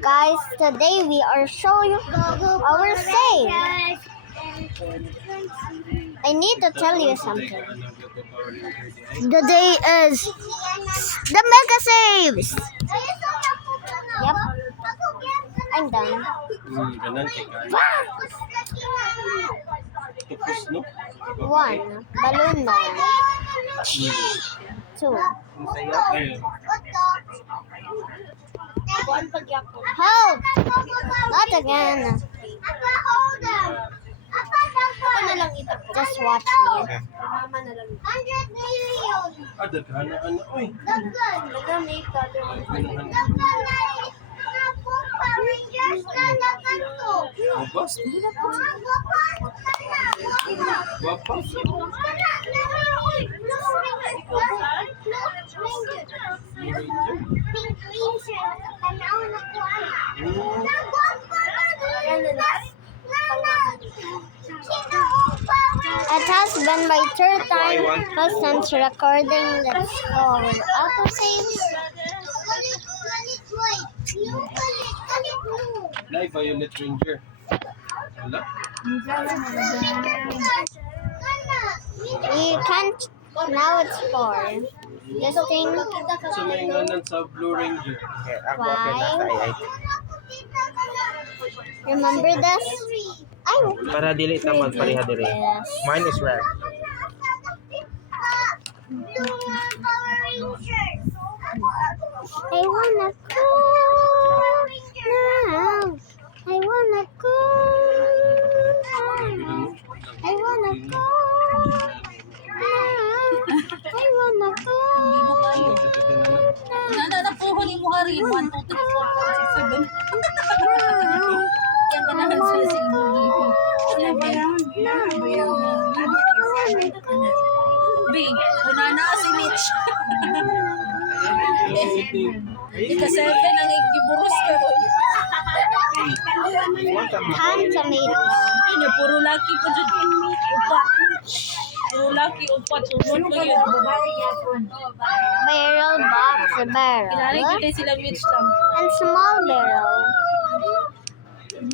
guys, today we are showing our save. I need to tell you something. The day is the mega saves. Yep, I'm done. Ganun kay Tapos, no? 1, balloon na yan. 2, hold! Not again. Just watch me. Daghan na ano, oy. Mabas. Wapas. It has been my third time since recording this for autosaves. Live Violet Ranger. Wala. We can't. Now it's 4. This thing. So may nganan sa Blue Ranger. Why? Remember this? Para dili ta magpareha diri. Yes. Mine is red. I wanna go now. I wanna go. I wanna go now. I wanna go. Napuhuli mo ka rin. 1, 2, 3, 4, 5, 6, 7. Yan ka naman sa siguro. Big, una na si Mitch. Ika-7 ang ikiburos ka ron. Hand tomatoes. Ano, puro laki po dyan. Upat. Puro laki, upat. Sunod ko yun. Barrel, box, Kilala barrel. kita sila Mitch lang. And small barrel.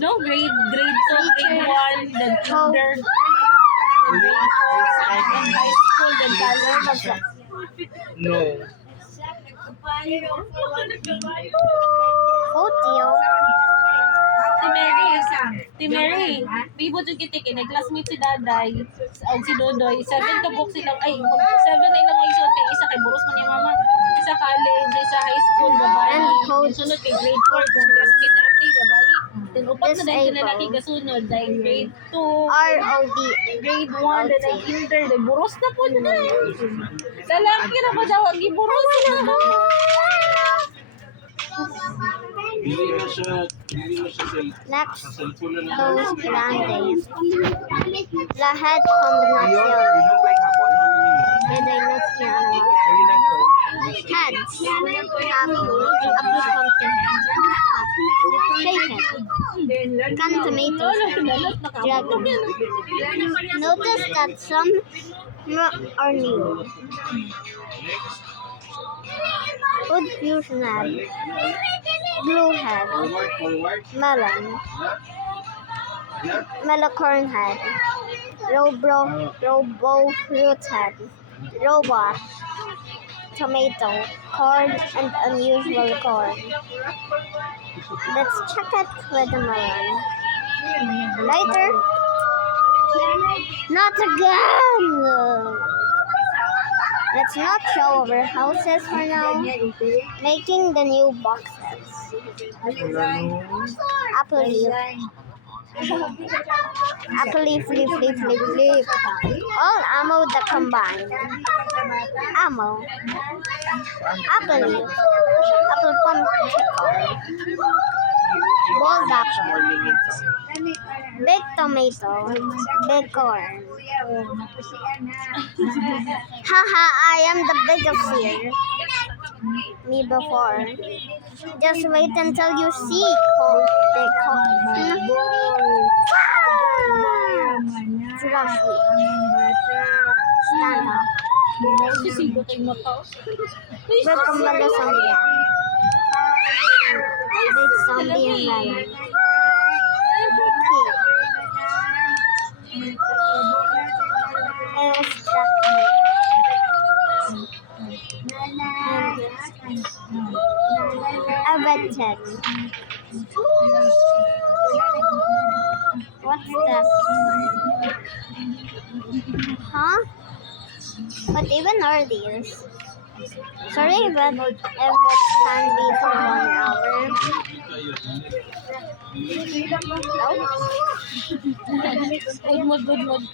No, grade 2, grade 1, then kinder. Grade 4, then high school, then college. No. Photo. Ti Mary, bibo jud kita kay classmate si Daday, si Dodoy, 7 ka book silang ay 7 na ilang isot kay isa kay buros man ni mama, isa college, isa high school babae, And coach. sunod kay grade 4 kung classmate ate babae. Then upat na dahil Disabled. lalaki kasunod dahil grade 2, ROD. grade 1, then ang kinder, then buros na po na. Lalaki na ba daw ang giburos na? Dili na siya sa Next, cellphone na those grandes. Lahat You kombinasyon. don't like habol? Dedainos niya. Are you not cold? Heads. Apple. Apple pumpkin head. Fake head. Canned tomatoes. Dragon. Notice that some are new. Food fusion head. Blue head. Forward. Melon. Melicorn head. Robo fruit head. Robot. Tomato. Corn and unusual corn. Let's check it with the melon. Later. Not again! Let's not show our houses for now. Making the new boxes. Apple leaf. Apple leaf, leaf, leaf, leaf, leaf. All ammo that combine. Ammo. Apple leaf. Apple pumpkin. Boiled apple. Big tomato. Big corn. Haha, I am the biggest here. Me before. Just wait until you see the corn. Seriously. Stand up. Sisigot ay mataos. Welcome to the zombie. Big zombie A red check. What's this? Huh? What even are these? Sorry, but if it can be for 1 hour. No? Good mood.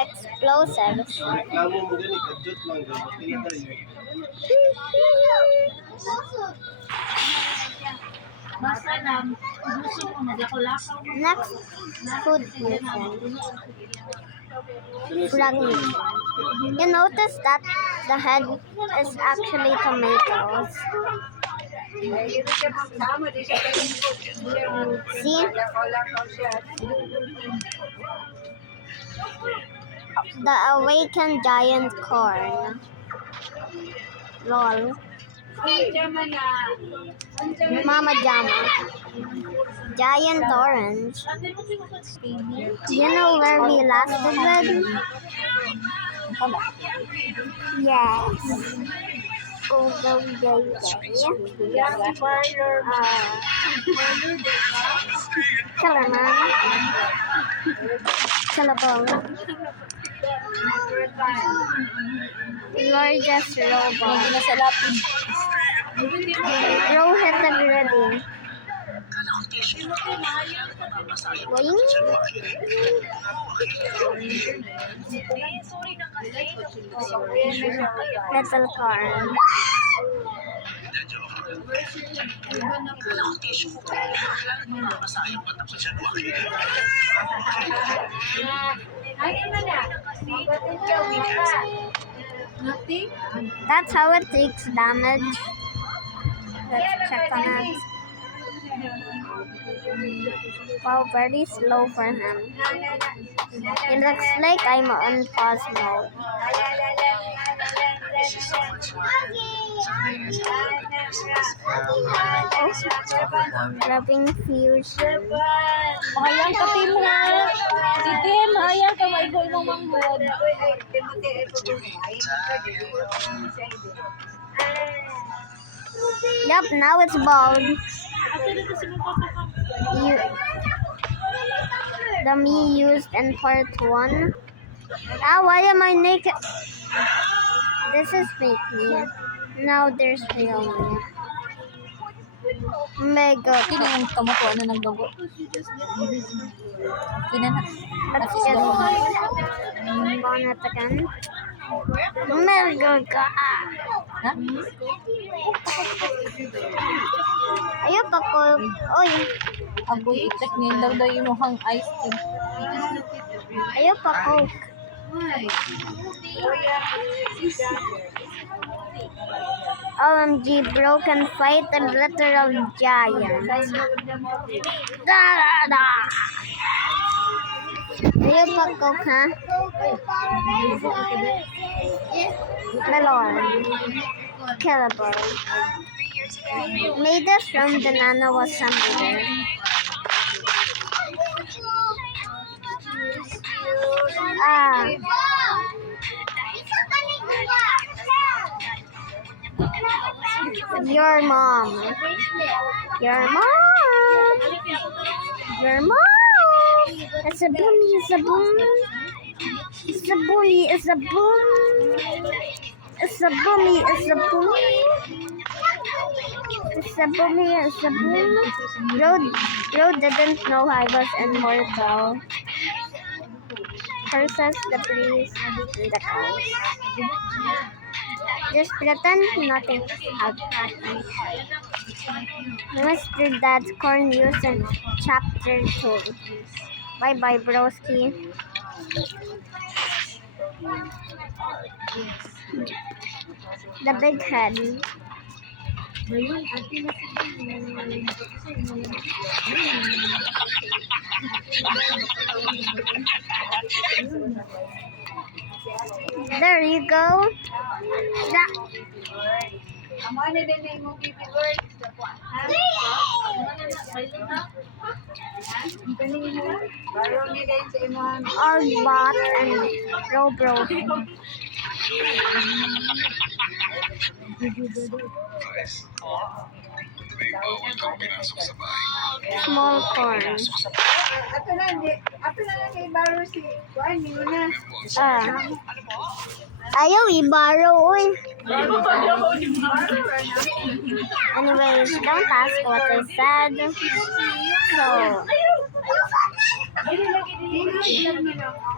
Explosives. Reklamo mo din, ikadjot lang. Gawin tayo. Basta lang, gusto mo maglakaw-lakaw. Next food mission. Fragment. You notice that the head is actually tomatoes. See? The awakened giant corn. Lol. Mama Jama. Giant orange. You know where we last lived? Yes. Kellerman. Killable. Largest robot. Nasa lapid. Rohit and ready. Boing. Little car. That's how it takes damage. Let's check on it. Wow, very slow for him. It looks like I'm on pause mode. Rubbing fuse. Mahayang ka, Tim, ha? Si Tim, mahayang ka, maigo imong manghod. Yep, now it's bald. The me used in part 1. Ah, why am I naked? This is fake me. Now there's real me. Mega. Kini yung kamuko, ano ng dugo? Kinana. Let's get bonnet again. Mega ka. Ha? Ayaw pa ko. Oy. Ako i-check niya daw yung mukhang ice cream. Ayaw pa ko. OMG, bro can fight a literal giant. Da da da. Ayaw pa ko, ha? Melon. Killable. Made this from the nano assembly. Ah. Your mom. Your mom. Your mom. It's a boom. It's a boom. It's a boomy. It's a boom. It's a boomy. It's a boom. It's a boomy. It's a boom. Bro didn't know I was immortal. Curses the breeze and the cows. Just pretend nothing happened. Mr. Dad's corn used in chapter 2. Bye bye, broski. The big head. There you go. Arbot and Robro. Small corn. Ayaw i-borrow, uy. Anyways, don't ask what I said. So,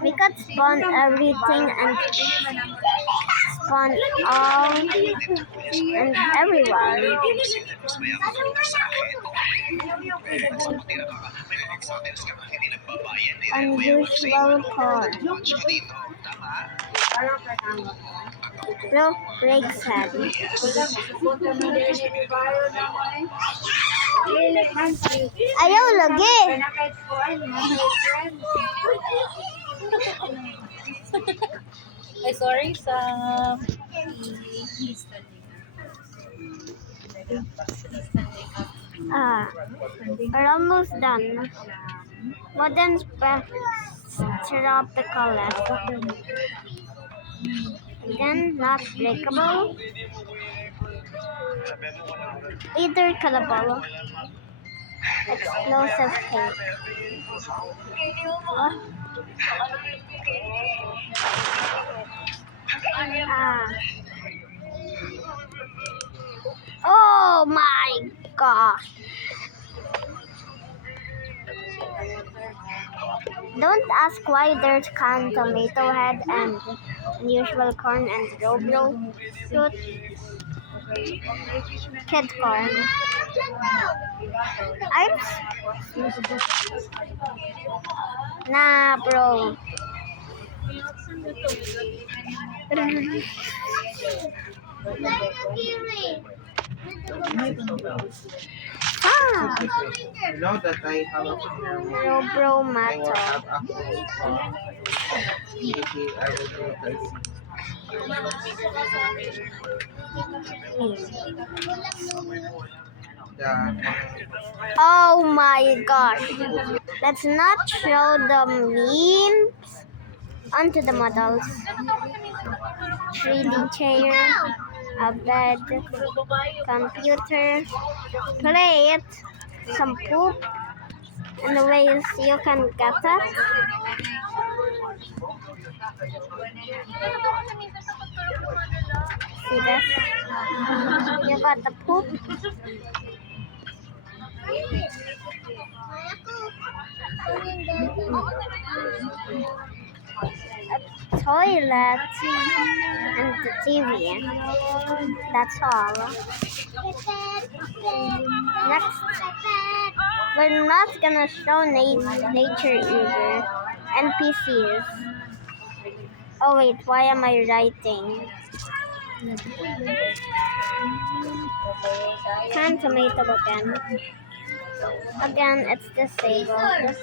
we could spawn everything and spawn all and everyone. Unusual corn. Bro, breaks head. Ayaw lagi. Ay, sorry sa... We're almost done. Modern tropical lesson. Again, not breakable. Either killable. Explosive cake. Oh my gosh. Don't ask why there's canned tomato head and unusual corn and robro fruit. Kid corn. Nah, bro. You know that I have a prayer. Robro I will mato. have a phone. Maybe I will do it as Oh my gosh. Let's not show the memes onto the models. 3D chair, a bed, computer, plate, some poop, and the ways you can get it. See this? You got the poop. A toilet and the TV. That's all. Next, we're not gonna show nature either. NPCs. Oh wait, why am I writing? Canned tomato again. Again, it's disabled.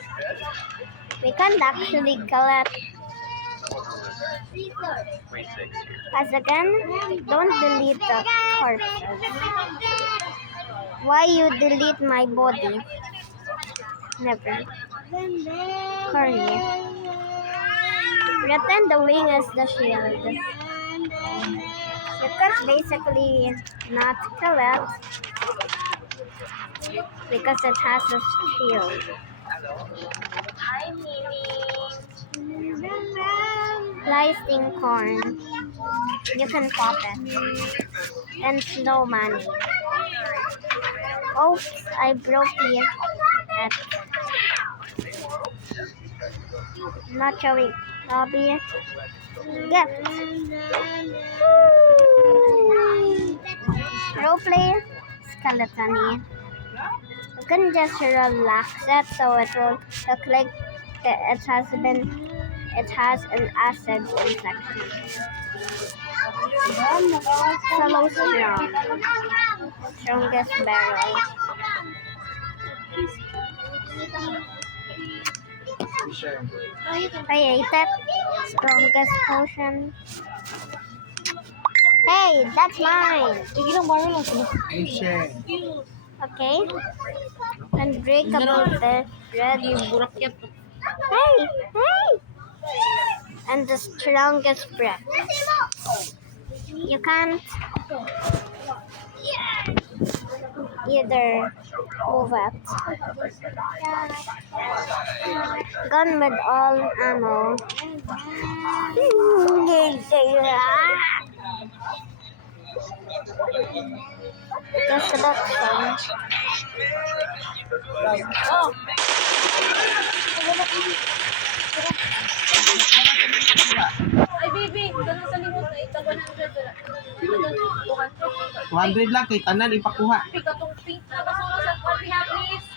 We can't actually kill it. As again, don't delete the corpses. Why you delete my body? Never. Corny. Pretend the wing is the shield. You could basically not kill it because it has a shield. Slicing corn. You can pop it. And slow money. Oops, I broke it. Not showing hobby. Gift. Roleplay skeleton. You can just relax it so it will look like it has an acid infection. Solo strong. Strongest barrel. I ate it. Strongest potion. Hey, that's mine. Sige lang, baro lang sila. You share. Okay. Unbreakable bread. Burak yan. Hey, hey. And the strongest breath. You can't Either move out. Gun with all ammo. Just about fun. Oh! Ay, baby, ganun sa limot na ita 100. 200 lang kay tanan ipakuha. Katong pink na basura sa coffee please.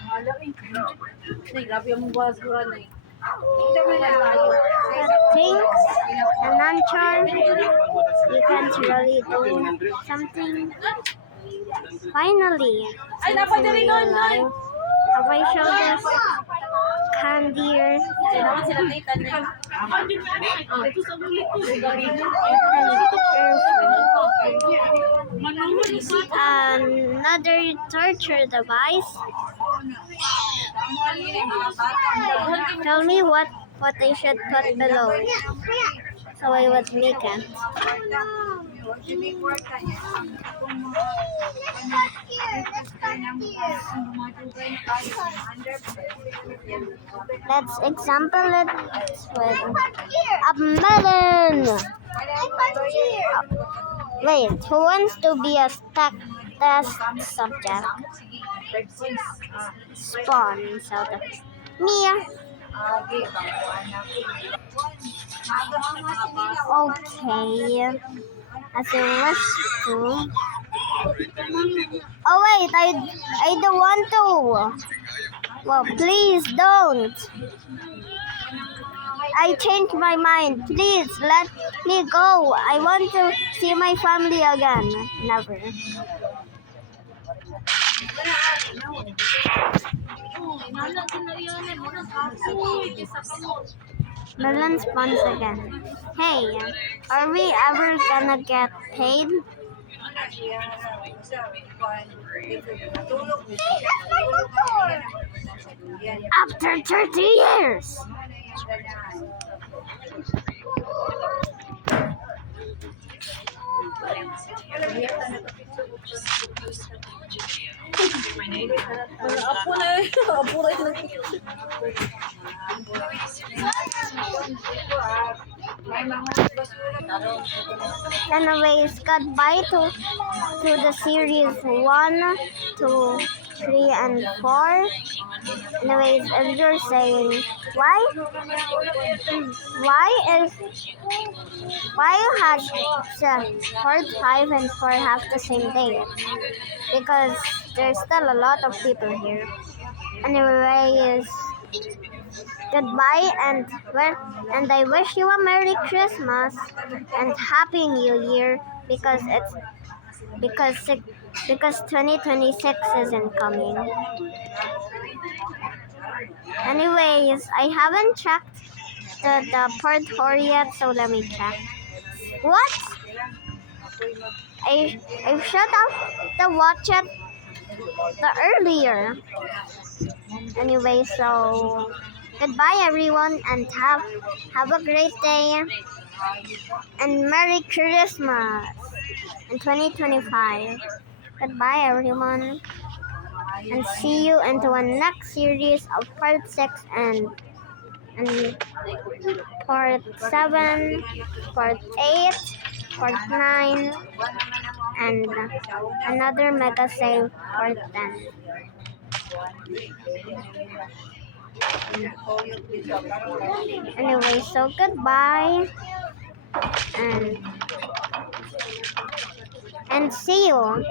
Nay, grabe yung buwas ko na eh. Things and non-charm. You can't really do something. Finally, Ay, napay na rin nun, nun. have I showed this candy here? Kailangan sila tita na. Another torture device. Tell me what I should put below so I would make it. Let's example it with a melon. Wait, who wants to be a test subject? Spawn, so Mia. Okay, as I wish to. Oh wait, I don't want to. Well, please don't. I changed my mind. Please let me go. I want to see my family again. Never. Melon spawns again. Hey, are we ever gonna get paid? After 30 years! Apo na eh. Apo na yun. Anyways, goodbye to the series 1, 2, 3, and 4. Anyways, if you're saying why has part 5 and 4 have the same date? Because there's still a lot of people here. Anyways, goodbye and I wish you a Merry Christmas and Happy New Year because 2026 isn't coming. Anyways, I haven't checked the part 4 yet, so let me check. What? I shut off the watch it the earlier. Anyway, so goodbye everyone and have a great day and Merry Christmas in 2025. Goodbye everyone and see you into the next series of part 6 and part 7, part 8, part 9, and another mega save part 10. Anyway, so goodbye and see you.